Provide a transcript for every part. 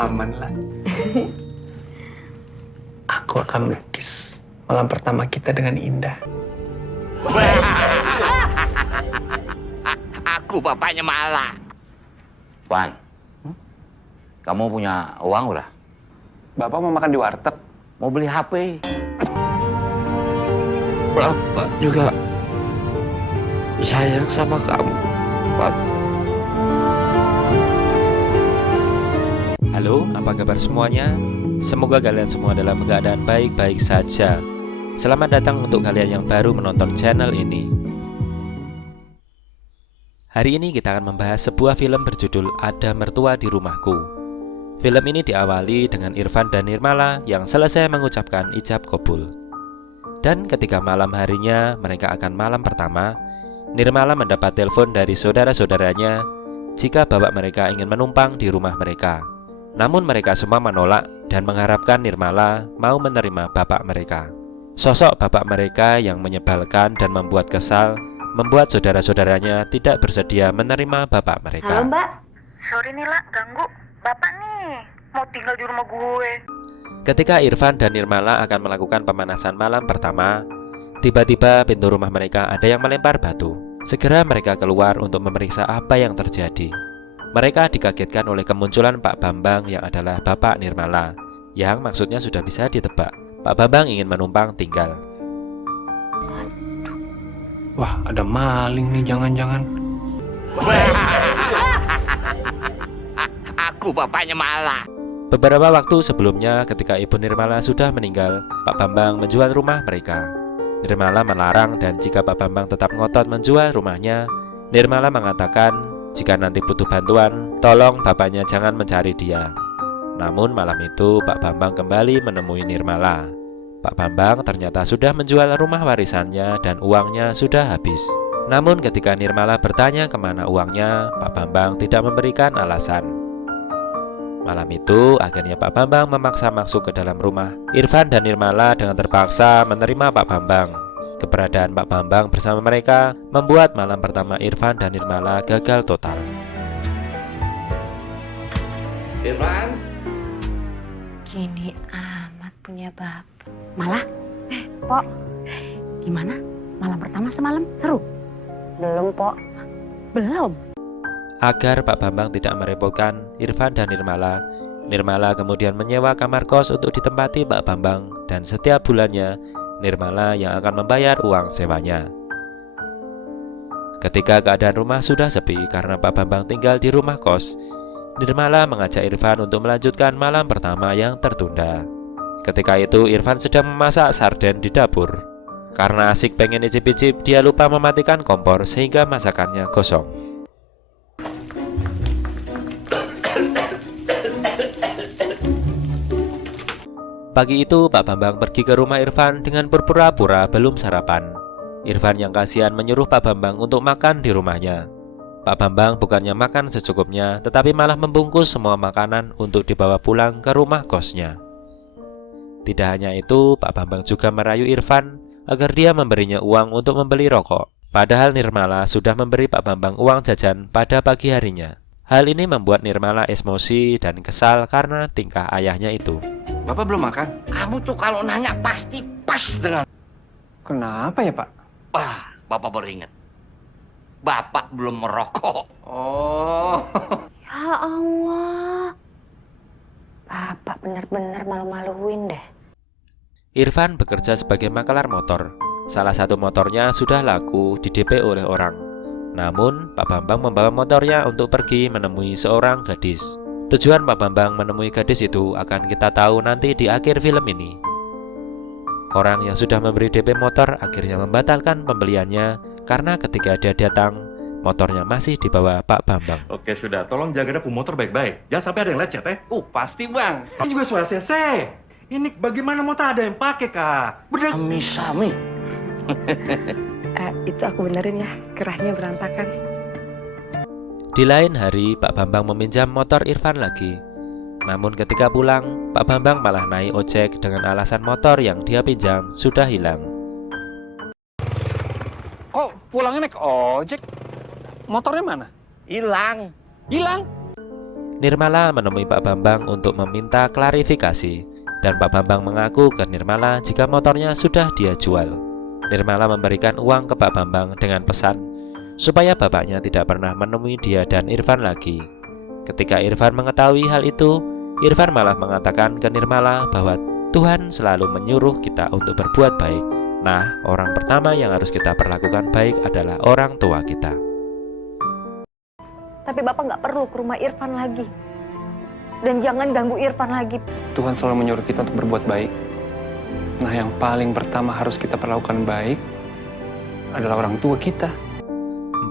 Aman lah. Aku akan melukis malam pertama kita dengan indah. Aku bapaknya Mala. Wan, kamu punya uang udah? Bapak mau makan di warteg? Mau beli HP? Bapak juga sayang sama kamu, Wan. Halo, apa kabar semuanya? Semoga kalian semua dalam keadaan baik-baik saja. Selamat datang untuk kalian yang baru menonton channel ini. Hari ini kita akan membahas sebuah film berjudul Ada Mertua di Rumahku. Film ini diawali dengan Irfan dan Nirmala yang selesai mengucapkan ijab kabul. Dan ketika malam harinya mereka akan malam pertama, Nirmala mendapat telepon dari saudara-saudaranya jika bapak mereka ingin menumpang di rumah mereka. Namun mereka semua menolak dan mengharapkan Nirmala mau menerima bapak mereka. Sosok bapak mereka yang menyebalkan dan membuat kesal membuat saudara-saudaranya tidak bersedia menerima bapak mereka. Halo Mbak, sorry nih lah ganggu. Bapak nih mau tinggal di rumah gue. Ketika Irfan dan Nirmala akan melakukan pemanasan malam pertama, tiba-tiba pintu rumah mereka ada yang melempar batu. Segera mereka keluar untuk memeriksa apa yang terjadi. Mereka dikagetkan oleh kemunculan Pak Bambang yang adalah bapak Nirmala, yang maksudnya sudah bisa ditebak. Pak Bambang ingin menumpang tinggal. Wah, ada maling nih, jangan-jangan. Aku bapaknya Mala. Beberapa waktu sebelumnya ketika ibu Nirmala sudah meninggal, Pak Bambang menjual rumah mereka. Nirmala melarang dan jika Pak Bambang tetap ngotot menjual rumahnya, Nirmala mengatakan jika nanti butuh bantuan, tolong bapaknya jangan mencari dia. Namun malam itu Pak Bambang kembali menemui Nirmala. Pak Bambang ternyata sudah menjual rumah warisannya dan uangnya sudah habis. Namun ketika Nirmala bertanya kemana uangnya, Pak Bambang tidak memberikan alasan. Malam itu akhirnya Pak Bambang memaksa masuk ke dalam rumah Irfan dan Nirmala dengan terpaksa menerima Pak Bambang. Keberadaan Pak Bambang bersama mereka membuat malam pertama Irfan dan Nirmala gagal total. Irfan? Gini amat punya bapak. Malah, Pok, gimana? Malam pertama semalam seru? Belum, Pok. Belum? Agar Pak Bambang tidak merepotkan Irfan dan Nirmala, Nirmala kemudian menyewa kamar kos untuk ditempati Pak Bambang dan setiap bulannya Nirmala yang akan membayar uang sewanya. Ketika keadaan rumah sudah sepi karena Pak Bambang tinggal di rumah kos, Nirmala mengajak Irfan untuk melanjutkan malam pertama yang tertunda. Ketika itu Irfan sedang memasak sarden di dapur. Karena asik pengen icip-icip, dia lupa mematikan kompor sehingga masakannya gosong. Pagi itu Pak Bambang pergi ke rumah Irfan dengan berpura-pura belum sarapan. Irfan yang kasihan menyuruh Pak Bambang untuk makan di rumahnya. Pak Bambang bukannya makan secukupnya, tetapi malah membungkus semua makanan untuk dibawa pulang ke rumah kosnya. Tidak hanya itu, Pak Bambang juga merayu Irfan agar dia memberinya uang untuk membeli rokok. Padahal Nirmala sudah memberi Pak Bambang uang jajan pada pagi harinya. Hal ini membuat Nirmala emosi dan kesal karena tingkah ayahnya itu. Bapak belum makan? Kamu tuh kalau nanya pasti pas dengan... Kenapa ya, Pak? Wah, Bapak baru ingat. Bapak belum merokok. Oh. Ya Allah. Bapak benar-benar malu-maluin deh. Irfan bekerja sebagai makelar motor. Salah satu motornya sudah laku di DP oleh orang. Namun, Pak Bambang membawa motornya untuk pergi menemui seorang gadis. Tujuan Pak Bambang menemui gadis itu akan kita tahu nanti di akhir film ini. Orang yang sudah memberi DP motor akhirnya membatalkan pembeliannya karena ketika dia datang, motornya masih dibawa Pak Bambang. Oke sudah, tolong jaga depu motor baik-baik. Jangan sampai ada yang lecet ya. Pasti, Bang. Ini juga suara CC. Ini bagaimana motor ada yang pakai, Kak? Bener. Sami. Itu aku benerin ya, kerahnya berantakan. Di lain hari, Pak Bambang meminjam motor Irfan lagi. Namun ketika pulang, Pak Bambang malah naik ojek dengan alasan motor yang dia pinjam sudah hilang. Kok pulangnya naik ojek? Motornya mana? Hilang. Hilang? Nirmala menemui Pak Bambang untuk meminta klarifikasi, dan Pak Bambang mengaku ke Nirmala jika motornya sudah dia jual. Nirmala memberikan uang ke Pak Bambang dengan pesan supaya bapaknya tidak pernah menemui dia dan Irfan lagi. Ketika Irfan mengetahui hal itu, Irfan malah mengatakan ke Nirmala bahwa Tuhan selalu menyuruh kita untuk berbuat baik. Nah, orang pertama yang harus kita perlakukan baik adalah orang tua kita. Tapi Bapak nggak perlu ke rumah Irfan lagi. Dan jangan ganggu Irfan lagi. Tuhan selalu menyuruh kita untuk berbuat baik. Nah, yang paling pertama harus kita perlakukan baik adalah orang tua kita.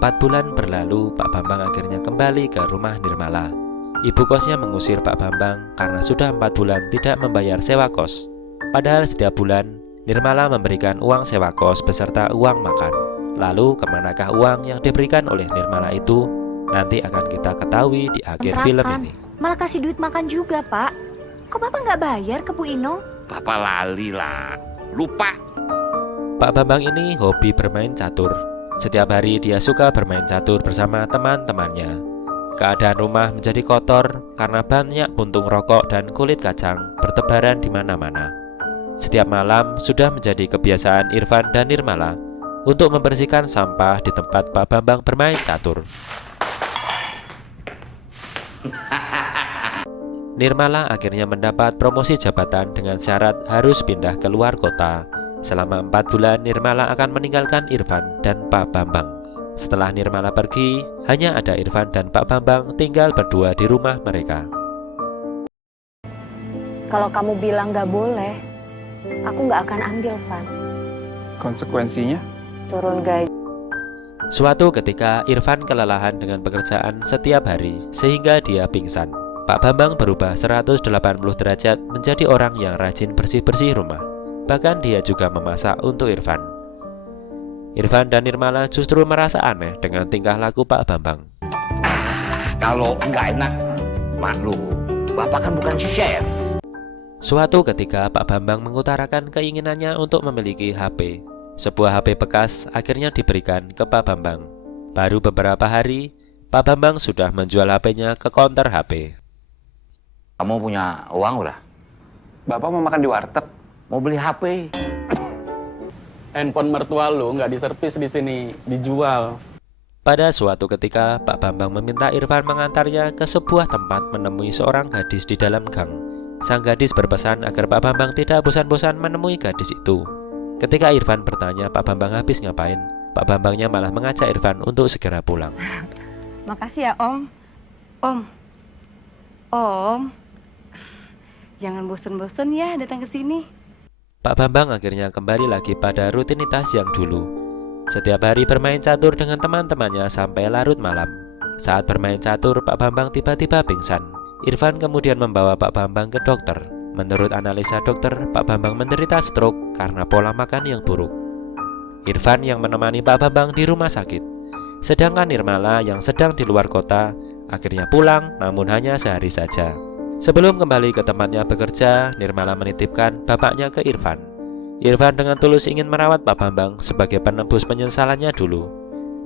4 bulan berlalu, Pak Bambang akhirnya kembali ke rumah Nirmala. Ibu kosnya mengusir Pak Bambang karena sudah 4 bulan tidak membayar sewa kos. Padahal setiap bulan, Nirmala memberikan uang sewa kos beserta uang makan. Lalu kemanakah uang yang diberikan oleh Nirmala itu? Nanti akan kita ketahui di akhir film ini. Malah kasih duit makan juga, Pak. Kok Bapak nggak bayar ke Bu Ino? Bapak lali lah. Lupa. Pak Bambang ini hobi bermain catur. Setiap hari dia suka bermain catur bersama teman-temannya. Keadaan rumah menjadi kotor karena banyak puntung rokok dan kulit kacang bertebaran di mana-mana. Setiap malam sudah menjadi kebiasaan Irfan dan Nirmala untuk membersihkan sampah di tempat Pak Bambang bermain catur. Nirmala akhirnya mendapat promosi jabatan dengan syarat harus pindah ke luar kota. Selama 4 bulan Nirmala akan meninggalkan Irfan dan Pak Bambang. Setelah Nirmala pergi, hanya ada Irfan dan Pak Bambang tinggal berdua di rumah mereka. Kalau kamu bilang nggak boleh, aku nggak akan ambil, Van. Konsekuensinya? Turun gaji. Suatu ketika Irfan kelelahan dengan pekerjaan setiap hari sehingga dia pingsan. Pak Bambang berubah 180 derajat menjadi orang yang rajin bersih-bersih rumah. Bahkan dia juga memasak untuk Irfan. Irfan dan Nirmala justru merasa aneh dengan tingkah laku Pak Bambang. Kalau nggak enak, maklum. Bapak kan bukan chef. Suatu ketika Pak Bambang mengutarakan keinginannya untuk memiliki HP. Sebuah HP bekas akhirnya diberikan ke Pak Bambang. Baru beberapa hari, Pak Bambang sudah menjual HP-nya ke counter HP. Kamu punya uang udah? Bapak mau makan di warteg? Mau beli HP? Handphone mertua lu nggak diservis di sini, dijual. Pada suatu ketika, Pak Bambang meminta Irfan mengantarnya ke sebuah tempat menemui seorang gadis di dalam gang. Sang gadis berpesan agar Pak Bambang tidak bosan-bosan menemui gadis itu. Ketika Irfan bertanya Pak Bambang habis ngapain, Pak Bambangnya malah mengajak Irfan untuk segera pulang. Makasih ya, Om. Om, jangan bosen-bosen ya datang ke sini. Pak Bambang akhirnya kembali lagi pada rutinitas yang dulu. Setiap hari bermain catur dengan teman-temannya sampai larut malam. Saat bermain catur, Pak Bambang tiba-tiba pingsan. Irfan kemudian membawa Pak Bambang ke dokter. Menurut analisa dokter, Pak Bambang menderita stroke karena pola makan yang buruk. Irfan yang menemani Pak Bambang di rumah sakit. Sedangkan Nirmala yang sedang di luar kota akhirnya pulang, namun hanya sehari saja. Sebelum kembali ke tempatnya bekerja, Nirmala menitipkan bapaknya ke Irfan. Irfan dengan tulus ingin merawat Pak Bambang sebagai penebus penyesalannya dulu.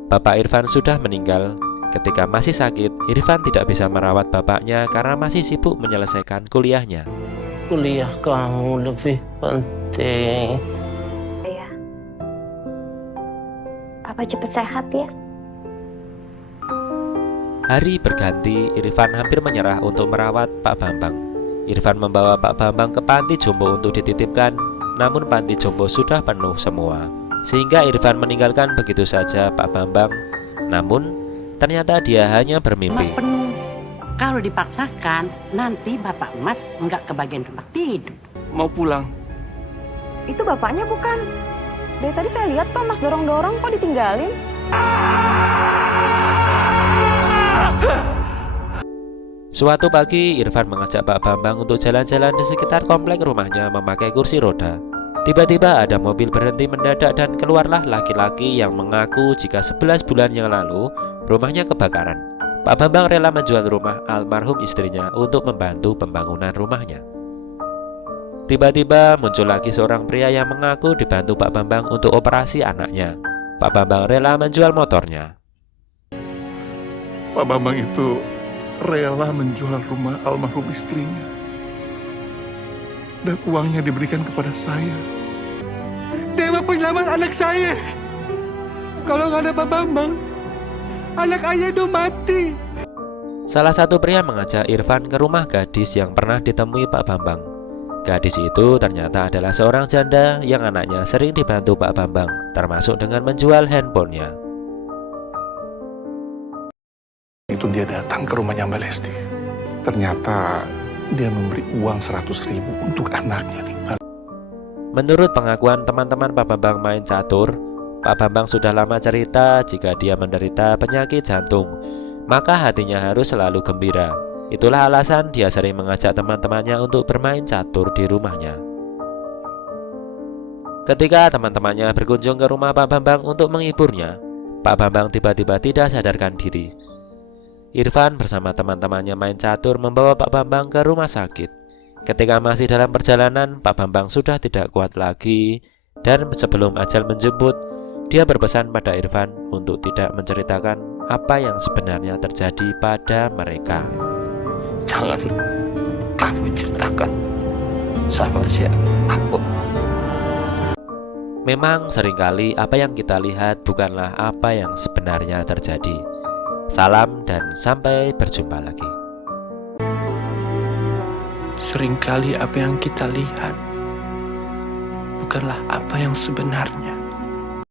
Bapak Irfan sudah meninggal. Ketika masih sakit, Irfan tidak bisa merawat bapaknya karena masih sibuk menyelesaikan kuliahnya. Kuliah kamu lebih penting. Ya. Papa cepet sehat ya. Hari berganti, Irfan hampir menyerah untuk merawat Pak Bambang. Irfan membawa Pak Bambang ke panti jompo untuk dititipkan, namun panti jompo sudah penuh semua. Sehingga Irfan meninggalkan begitu saja Pak Bambang. Namun, ternyata dia hanya bermimpi. Penuh. Kalau dipaksakan, nanti Bapak Mas nggak kebagian tempat tidur. Mau pulang? Itu bapaknya bukan? Dari tadi saya lihat kok Mas dorong-dorong kok ditinggalin. Suatu pagi, Irfan mengajak Pak Bambang untuk jalan-jalan di sekitar komplek rumahnya memakai kursi roda. Tiba-tiba ada mobil berhenti mendadak dan keluarlah laki-laki yang mengaku jika 11 bulan yang lalu rumahnya kebakaran. Pak Bambang rela menjual rumah almarhum istrinya untuk membantu pembangunan rumahnya. Tiba-tiba muncul lagi seorang pria yang mengaku dibantu Pak Bambang untuk operasi anaknya. Pak Bambang rela menjual motornya. Pak Bambang itu rela menjual rumah almarhum istrinya. Dan uangnya diberikan kepada saya. Dewa penyelamat anak saya. Kalau nggak ada Pak Bambang, anak ayah udah mati. Salah satu pria mengajak Irfan ke rumah gadis yang pernah ditemui Pak Bambang. Gadis itu ternyata adalah seorang janda yang anaknya sering dibantu Pak Bambang, termasuk dengan menjual handphonenya. Itu dia datang ke rumahnya Mbak Lesti. Ternyata dia memberi uang 100.000 untuk anaknya. Menurut pengakuan teman-teman Pak Bambang main catur, Pak Bambang sudah lama cerita jika dia menderita penyakit jantung, maka hatinya harus selalu gembira. Itulah alasan dia sering mengajak teman-temannya untuk bermain catur di rumahnya. Ketika teman-temannya berkunjung ke rumah Pak Bambang untuk menghiburnya, Pak Bambang tiba-tiba tidak sadarkan diri. Irfan bersama teman-temannya main catur membawa Pak Bambang ke rumah sakit. Ketika masih dalam perjalanan, Pak Bambang sudah tidak kuat lagi, dan sebelum ajal menjemput, dia berpesan pada Irfan untuk tidak menceritakan apa yang sebenarnya terjadi pada mereka. Jangan kamu ceritakan sama siapapun. Memang seringkali apa yang kita lihat bukanlah apa yang sebenarnya terjadi. Salam dan sampai berjumpa lagi. Seringkali apa yang kita lihat bukanlah apa yang sebenarnya.